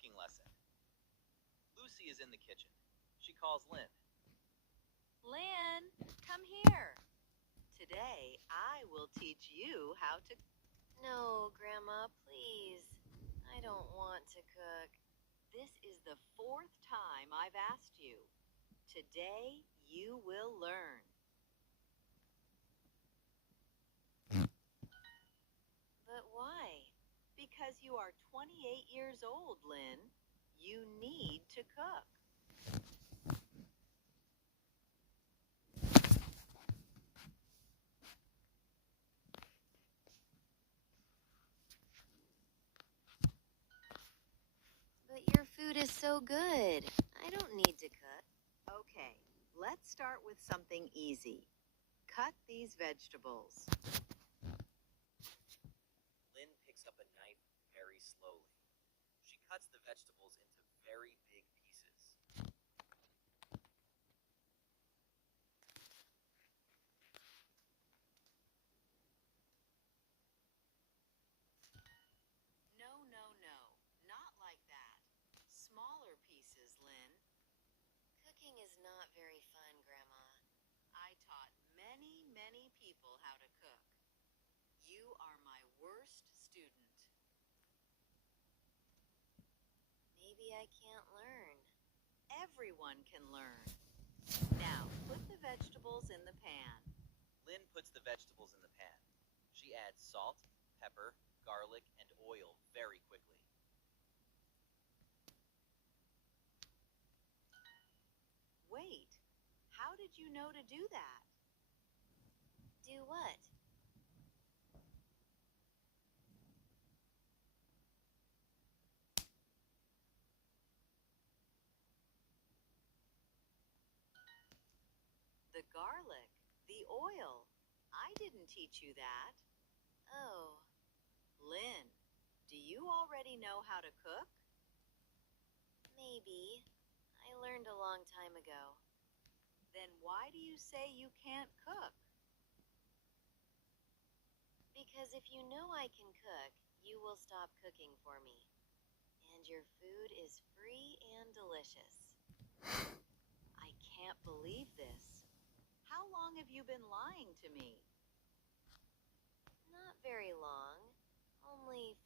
cooking lesson. Lucy is in the kitchen. She calls Lynn. Lynn, come here. Today, I will teach you how to... No, Grandma, please. I don't want to cook. This is the 4th time I've asked you. Today, you will learn. But why? Because you are 28 years old, Lynn. You need to cook. But your food is so good. I don't need to cook. Okay, let's start with something easy. Cut these vegetables. Lynn picks up a knife very slowly. She cuts the vegetables into very big pieces. No, no, no. Not like that. Smaller pieces, Lynn. Cooking is not very fun, Grandma. I taught many, many people how to cook. You are my worst student. Maybe I can't learn. Everyone can learn. Now, put the vegetables in the pan. Lynn puts the vegetables in the pan. She adds salt, pepper, garlic, and oil very quickly. Wait, how did you know to do that? Do what? The garlic, the oil. I didn't teach you that. Oh, Lynn, do you already know how to cook? Maybe. I learned a long time ago. Then why do you say you can't cook? Because if you know I can cook, you will stop cooking for me. And your food is free and delicious. I can't believe this. How long have you been lying to me? Not very long. Only